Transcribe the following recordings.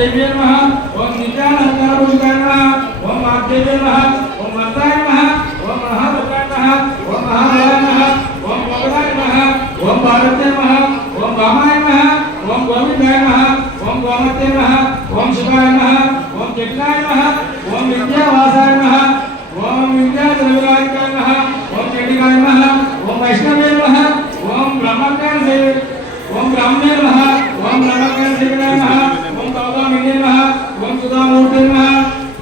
దేవ్యే నమః ఓం నిత్యానందభూషితాయ నమః ఓం వాగ్దేవ్యే నమః ఓం మంత్రాయ నమః ఓం మహాభద్రాయ నమః ఓం మహాబలాయ నమః ఓం భోగరాయ నమః ఓం భారతే నమః ఓం వామాయ నమః ఓం గోవిందాయ నమః ఓం గోమతే నమః ఓం శివాయ నమః ఓం జగ్నాయ నమః ఓం విద్యావాసాయ నమః ఓం విద్యాద్రవ్యాయ నమః ఓం చండికాయ నమః ఓం వైష్ణవే నమః ఓం బ్రహ్మజ్ఞాన దేవ ఓం బ్రాహ్మణే నమః ఓం బ్రహ్మజ్ఞాన దేవాయ నమః ఓం కౌదామినే నమః ఓం సుధామూర్తే నమః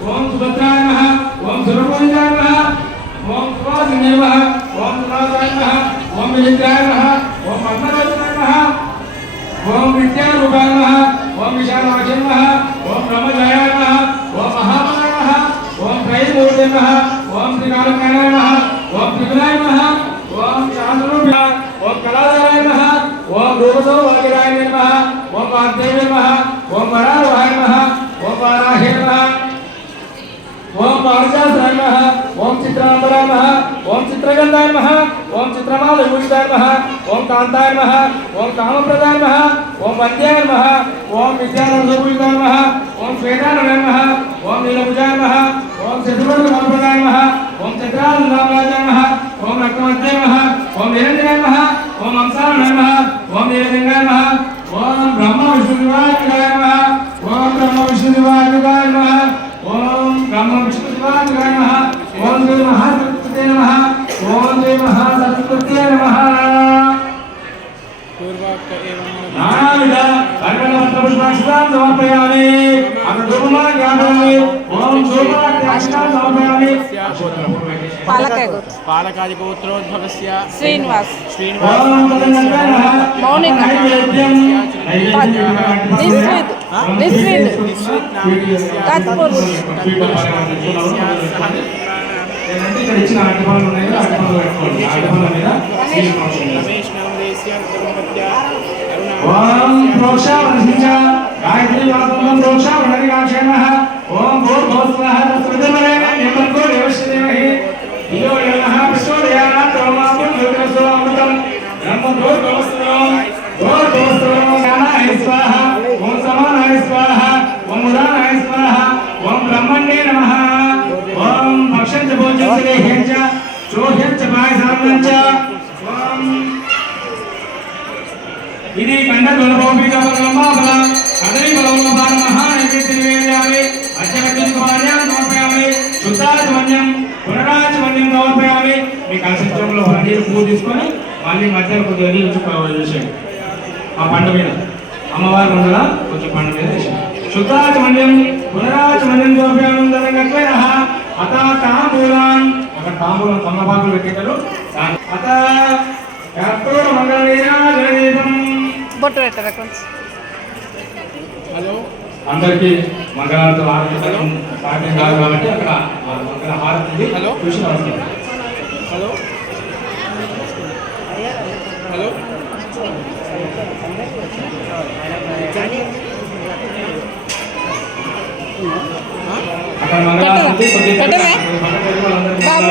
ఓం సుభద్రాయ నమః ఓం సురభుజాయ నమః ఓం సుభాసినే నమః ఓం సురాసాయ నమః ఓం విజిత్రాయ నమః ఓం పద్మరాజాయ నమః ఓం విద్యారూపాయ నమః ఓం విశాలాక్ష నమః ఓం బ్రహ్మజాయ నమః ఓం మహాబలాయ నమః ఓం త్రైమూర్తే నమః ఓం శ్రీకాళకాయ నమః ఓం త్రిగుణాయ నమః ఓం చాంద్రూపాయ ఓం కళాధరాయ నమః ఓం రూపసో వాగిరాయ నమః ఓం వాగ్దేవ్య నమః ఓం వరారోహాయ నమః ఓం వారాహే నమః ఓం పారిజాతాయ నమః ఓం చిత్రాంబరాయ నమః ఓం చిత్రగంధాయ నమః ఓం చిత్రమాల విభూషితాయ నమః ఓం కాంతాయ నమః ఓం కామప్రదాయ నమః ఓం వంద్యాయ నమః ఓం విద్యానందభూషితాయ నమః ఓం శ్వేతానయ నమః ఓం నీలభుజాయ నమః ఓం చతుర్వర్గ ఫలప్రదాయ నమః ఓం చంద్రానందాయ నమః ఓం రక్తమధ్యాయ నమః ఓం నిరంజనాయ నమః ఓం అంశాయ నమః ఓం బ్రహ్మ విష్ణు నివాసాయ నమః. ఓం బ్రహ్మ విష్ణు నివాసాయ నమః. ఓం బ్రహ్మ విష్ణు శివాయ నమః. ఓం శ్రీ మహాసరస్వతే నమః. ఓం శ్రీ మహాసరస్వతే నమః. నానావిధ అక్కడ ఓం పాలకాయ గోత్రోద్భవస్య. శ్రీనివాస్. శ్రీనివాస. శ్రీకృష్ణుడు. రమేష్ నవదేశ్య ధర్మపత్య ఓం ప్రోక్షావనసించ గాయత్రి వాసనం ప్రోక్షావనరికాక్షేమః ఇది కండ దులభౌమిక బలమాబల కదలి బలమాబాల మహానైవేద్య నివేదయామి అత్యవద్యం కుమార్యాం సమర్పయామి శుద్ధాచమన్యం పునరాచమన్యం సమర్పయామి నీరు పువ్వు తీసుకొని మళ్ళీ మధ్యాహ్నం కొద్దిగా నీళ్ళు చుక్క ఆ పంట మీద. అమ్మవారి ముందర కొంచెం పంట మీద శుద్ధాచమన్యం పునరాచమన్యం సమర్పయామి అత తాంబూలాన్ అక్కడ అత బొట్టు పెట్టరా కొంచెం? హలో. అందరికీ మంగళారతి హారతి సాధ్యం కాదు కాబట్టి అక్కడ మంగళ హారతి. హలో. చూసి నమస్కారం హలో. హలో. అక్కడ మంగళారతి బాబు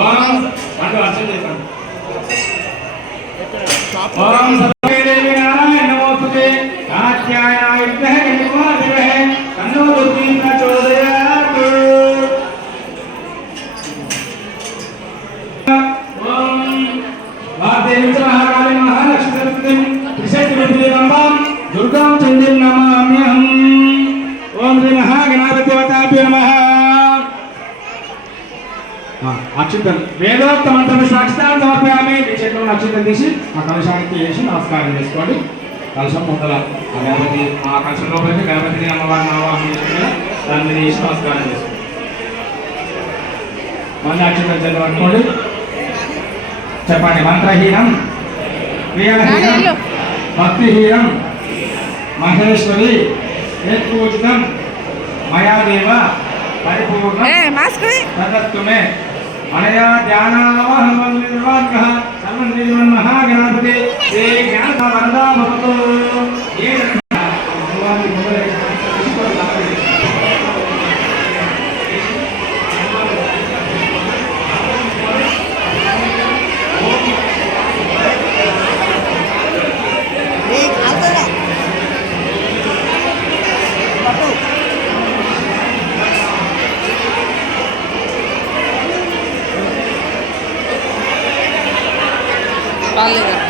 అంటూ అర్చన చేశాను ఓం సర్వేదేవి నారాయణ నమోస్తుతే కాత్యాయనాయ విద్మహే కన్యకుమారిమహే తన్నో దుర్గి ప్రచోదయాత్ ఓం వాదేవి మహాకాళి మహాలక్ష్మి త్రిశక్తి దుర్గాం నమామ్యహం ఓం శ్రీ మహాగణాధిపతి నమః అచ్యుతం వేదోక్త మంత్రం సాక్షితాన్ని సమర్పయామి. మీ చేతిలో అచ్యుతం తీసి ఆ కలశానికి వేసి నమస్కారం చేసుకోండి. కలశం ముందల ఆ గణపతి ఆ కలశం లోపలికి గణపతిని అమ్మవారిని ఆవాహన చేసుకుని దాని మీద వేసి నమస్కారం చేసుకోండి. మళ్ళీ అచ్యుతం చేత పట్టుకోండి చెప్పండి మంత్రహీనం క్రియాహీనం భక్తిహీనం మహేశ్వరి యత్పూజితం మయా దేవ పరిపూర్ణ ఏ మాస్క్ వేయ్. తదత్తుమే అనయా ధ్యానావహనం నిర్వాహకః సర్వం నిర్వన్ మహాగణపతి శ్రీ జ్ఞాన వరదా భవతు ఏ ಒಳ್ಳೆಯದು